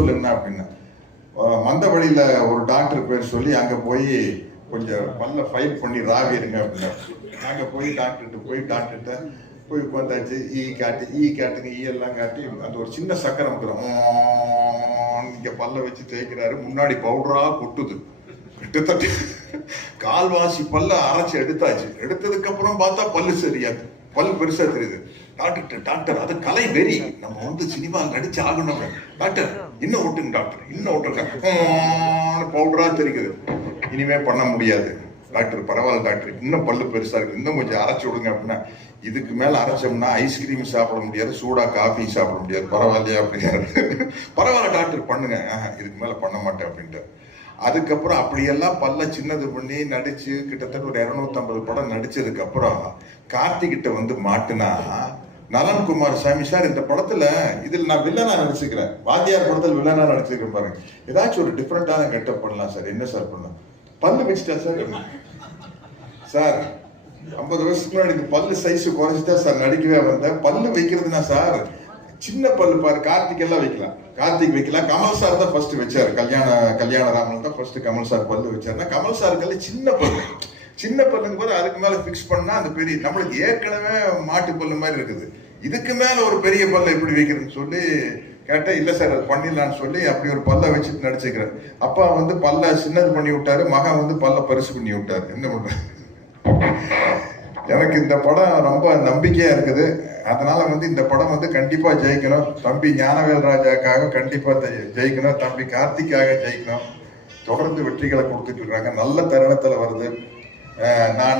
சொல்லுங்க அப்படின்னா, மந்தவழியில ஒரு டாக்டர் பேர் சொல்லி அங்க போய் கொஞ்சம் பல்ல ஃபைல் பண்ணி ராவிருங்க அப்படின்னா, நாங்க போய் டாக்டர்கிட்ட போய் உட்காந்தாச்சு. காட்டுங்க ஈ எல்லாம் காட்டி அந்த ஒரு சின்ன சக்கரம் வந்துடும். இங்க பல்ல வச்சு தேய்க்கிறாரு. முன்னாடி பவுடரா கொட்டுது. கிட்டத்தட்ட கால்வாசி பல்ல அரைச்சு எடுத்தாச்சு. எடுத்ததுக்கு அப்புறம் பார்த்தா பல்லு சரியாது, பல் பெருசா தெரியுது. டாக்டர் அது கலை வெறி, நம்ம சினிமா நடிச்சு ஆகணும். டாக்டர் இன்னும் ஓட்டுங்க, டாக்டர் இன்னும் ஓட்டுருக்காங்க. பவுடரா தெரியுது. இனிமே பண்ண முடியாது டாக்டர், பரவாயில்ல டாக்டர், இன்னும் பல்லு பெருசா இருக்கு, இன்னும் கொஞ்சம் அரைச்சு விடுங்க அப்படின்னா, இதுக்கு மேல அரைச்சோம்னா ஐஸ்கிரீம் சாப்பிட முடியாது, சூடா காஃபி சாப்பிட முடியாது, பரவாயில்லையா அப்படின்னாரு. பரவாயில்ல டாக்டர் பண்ணுங்க, இதுக்கு மேல பண்ண மாட்டேன் அப்படின்ட்டு. அதுக்கப்புறம் அப்படியெல்லாம் பல்ல சின்னது பண்ணி நடிச்சு கிட்டத்தட்ட ஒரு 250 படம் நடிச்சதுக்கு அப்புறம் கார்த்திகிட்ட மாட்டுனா, நலன்குமார் சாமி சார் இந்த படத்துல இதுல நான் வில்லனா நடிச்சுக்கிறேன், வாத்தியார் படத்துல வில்லனா நடிச்சுக்கிறேன் பாருங்க, ஏதாச்சும் ஒரு டிஃப்ரெண்டான கெட்டப் பண்ணலாம் சார். என்ன சார் பண்ணலாம்? பல்லு வச்சுட்டா சார். சார் 50 வருஷத்துக்கு முன்னாடி இந்த பல்லு சைஸ் குறைச்சிட்டா சார் நடிக்கவே வந்தேன். பல்லு வைக்கிறதுனா சார் சின்ன பல்லு பாரு, கார்த்திக் எல்லாம் வைக்கலாம், கார்த்திக் வைக்கலாம். கமல் சார் தான் ஃபர்ஸ்ட் வச்சாரு, கல்யாண ராமன் தான் ஃபர்ஸ்ட் கமல் சார் பல்லு வச்சாருன்னா, கமல் சாருக்கு சின்ன பல்லுங்க போது அதுக்கு மேல பிக்ஸ் பண்ணா அந்த பெரிய, நம்மளுக்கு ஏற்கனவே மாட்டு பல்லு மாதிரி இருக்குது, இதுக்கு மேல ஒரு பெரிய பல்ல எப்படி வைக்கிறதுன்னு சொல்லி கேட்டா, இல்ல சார் அது பண்ணிடலான்னு சொல்லி அப்படி ஒரு பல்ல வச்சுட்டு நடிச்சுக்கிறேன். அப்பா பல்ல சின்னது பண்ணி விட்டாரு, மகன் பல்ல பெருசு பண்ணி விட்டாரு. என்ன பண்ற? எனக்கு இந்த படம் ரொம்ப நம்பிக்கையா இருக்குது. அதனால இந்த படம் கண்டிப்பா ஜெயிக்கணும். தம்பி ஞானவேல் ராஜாக்காக கண்டிப்பா ஜெயிக்கணும், தம்பி கார்த்திக்காக ஜெயிக்கணும். தொடர்ந்து வெற்றிகளை கொடுத்துட்டு இருக்காங்க, நல்ல தருணத்துல வருது. நான்